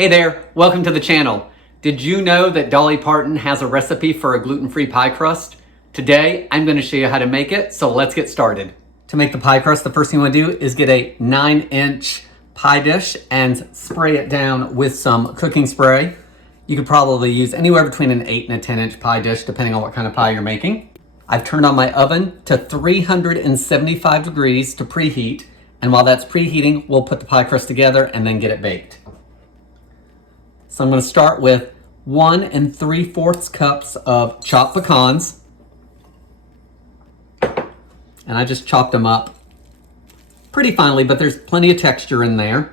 Hey there, welcome to the channel. Did you know that Dolly Parton has a recipe for a gluten-free pie crust? Today, I'm going to show you how to make it, so let's get started. To make the pie crust, the first thing you want to do is get a 9-inch pie dish and spray it down with some cooking spray. You could probably use anywhere between an 8 and a 10-inch pie dish, depending on what kind of pie you're making. I've turned on my oven to 375 degrees to preheat, and while that's preheating, we'll put the pie crust together and then get it baked. So I'm going to start with 1 3/4 cups of chopped pecans. And I just chopped them up pretty finely, but there's plenty of texture in there.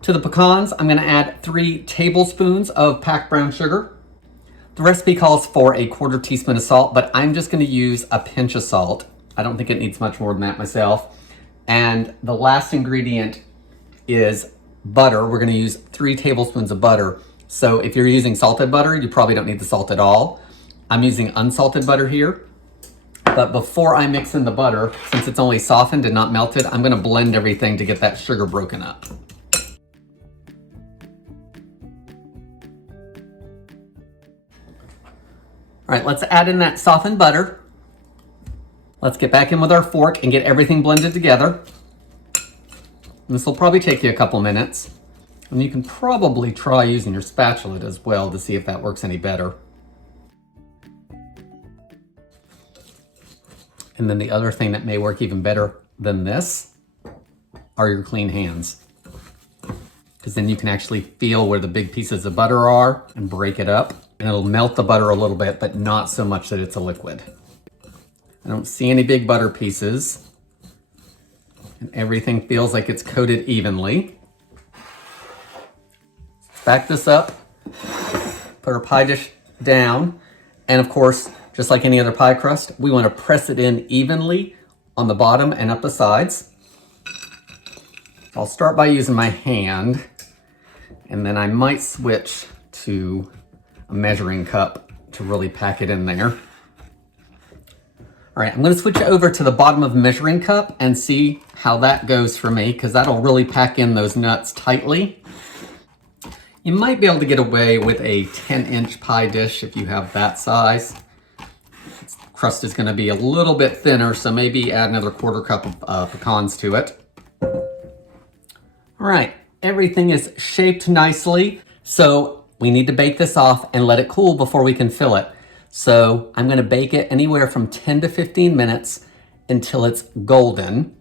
To the pecans, I'm going to add 3 tablespoons of packed brown sugar. The recipe calls for a 1/4 teaspoon of salt, but I'm just going to use a pinch of salt. I don't think it needs much more than that myself. And the last ingredient is butter. We're going to use 3 tablespoons of butter. So if you're using salted butter, you probably don't need the salt at all. I'm using unsalted butter here. But before I mix in the butter, since it's only softened and not melted, I'm going to blend everything to get that sugar broken up. All right, let's add in that softened butter. Let's get back in with our fork and get everything blended together. This will probably take you a couple minutes. And you can probably try using your spatula as well to see if that works any better. And then the other thing that may work even better than this are your clean hands. Because then you can actually feel where the big pieces of butter are and break it up. And it'll melt the butter a little bit, but not so much that it's a liquid. I don't see any big butter pieces. And everything feels like it's coated evenly. Back this up, put our pie dish down, and of course, just like any other pie crust, we want to press it in evenly on the bottom and up the sides. I'll start by using my hand, and then I might switch to a measuring cup to really pack it in there. All right, I'm going to switch over to the bottom of the measuring cup and see how that goes for me, because that'll really pack in those nuts tightly. You might be able to get away with a 10-inch pie dish if you have that size. The crust is going to be a little bit thinner, so maybe add another 1/4 cup of pecans to it. All right, everything is shaped nicely, so we need to bake this off and let it cool before we can fill it. So I'm going to bake it anywhere from 10 to 15 minutes until it's golden.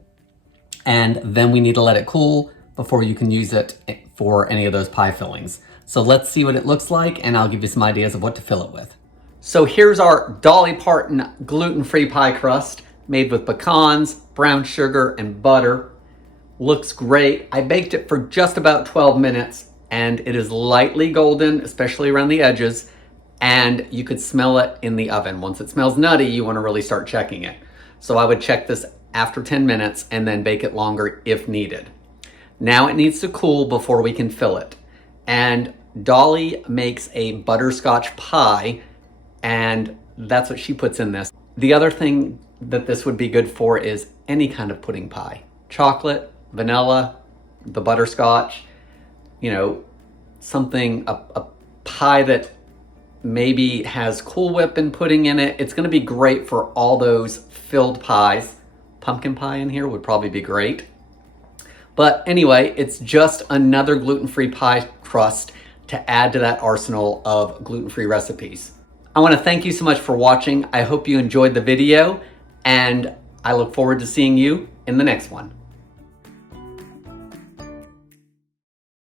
And then we need to let it cool before you can use it for any of those pie fillings. So let's see what it looks like, and I'll give you some ideas of what to fill it with. So here's our Dolly Parton gluten-free pie crust made with pecans, brown sugar, and butter. Looks great. I baked it for just about 12 minutes, and it is lightly golden, especially around the edges. And you could smell it in the oven. Once it smells nutty, you want to really start checking it. So I would check this after 10 minutes and then bake it longer if needed. Now it needs to cool before we can fill it. And Dolly makes a butterscotch pie, and that's what she puts in this. The other thing that this would be good for is any kind of pudding pie. Chocolate, vanilla, the butterscotch, you know, something, a pie that maybe has Cool Whip and pudding in it. It's going to be great for all those filled pies. Pumpkin pie in here would probably be great. But anyway, it's just another gluten-free pie crust to add to that arsenal of gluten-free recipes. I want to thank you so much for watching. I hope you enjoyed the video, and I look forward to seeing you in the next one.